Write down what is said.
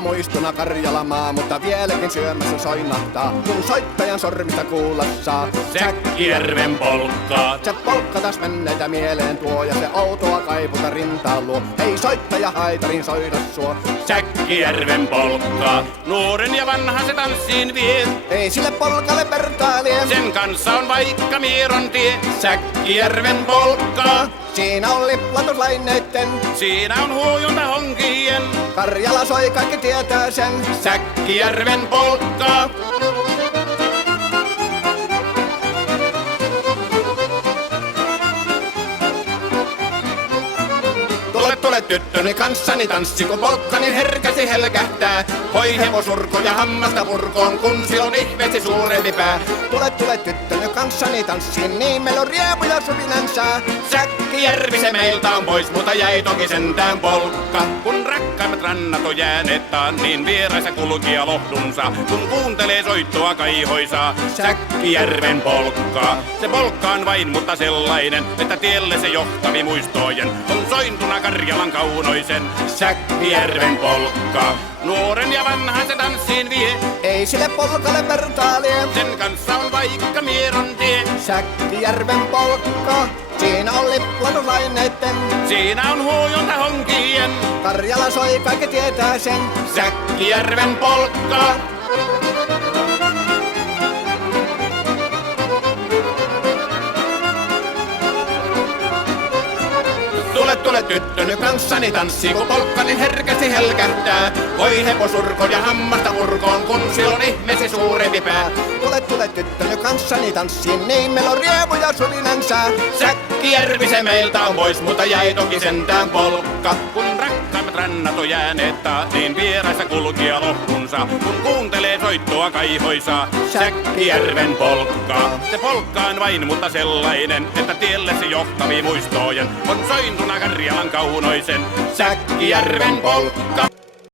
muistuna Karjalamaa, mutta vieläkin syömässä soinahtaa, kun soittajan sormista kuulla saa. Säkkijärven polkkaa. Se polkka taas menneitä mieleen tuo ja se outoa kaiputa rintaan luo. Ei soittaja haitarin soida suo. Säkkijärven polkkaa. Nuoren ja vanhan se tanssiin vie. Ei sille polkalle vertailie. Sen kanssa on vaikka Mieron tie. Säkkijärven polkkaa. Siinä on liplatuslaineitten. Siinä on huojunta honkien. Karjala soi, kaikki tietää sen. Säkkijärven polkkaa. Tule tyttöni kanssani tanssi, kun polkkani herkäsi helkähtää. Hoi hevosurko ja hammasta purkoon, kun silloin ihmeesi suurempi pää. Tule tyttöni kanssani tanssiin, niin meillä on riepu ja supinansa. Säkkijärvi se meiltä on pois, mutta jäi toki sentään polkka. Kun rakkaimmat rannat on jääneet taan, niin vieraissa kulkija lohdunsa. Kun kuuntelee soittoa kaihoisaa, Säkkijärven polkkaa. Se polkka on vain, mutta sellainen, että tielle se johtavi muistojen. On sointuna Karjalan kaunoisen, Säkkijärven polkkaa. Nuoren ja vanhan se tanssiin vie. Ei sille polkalle vertailie. Sen kanssa on vaikka Mieron tie. Säkkijärven polkka. Siinä on liplatuslaineitten. Siinä on huojunta honkien. Karjala soi, kaikki tietää sen. Säkkijärven polkkaa. Tule tyttöny kanssani tanssi, kun polkkani herkästi helkähtää. Voi hevosurko ja hammasta purkoon, kun silloin ihmeesi suurempi pää. Tule tyttöny kanssani tanssiin, niin meillä on riepu ja sulinansa. Säkkijärvi se meiltä on pois, mutta jäi toki sentään polkka. Kun rakkaimmat rannat on jääneet taa, niin vieraissa kulkija lohdunsa. Kun kuuntelee soittoa kaihoisaa, Säkkijärven polkkaa. Se polkka on vain, mutta sellainen, että tielle se johtavi muistojen. On sointuna Karjalan kaunoisen, Säkkijärven polkka.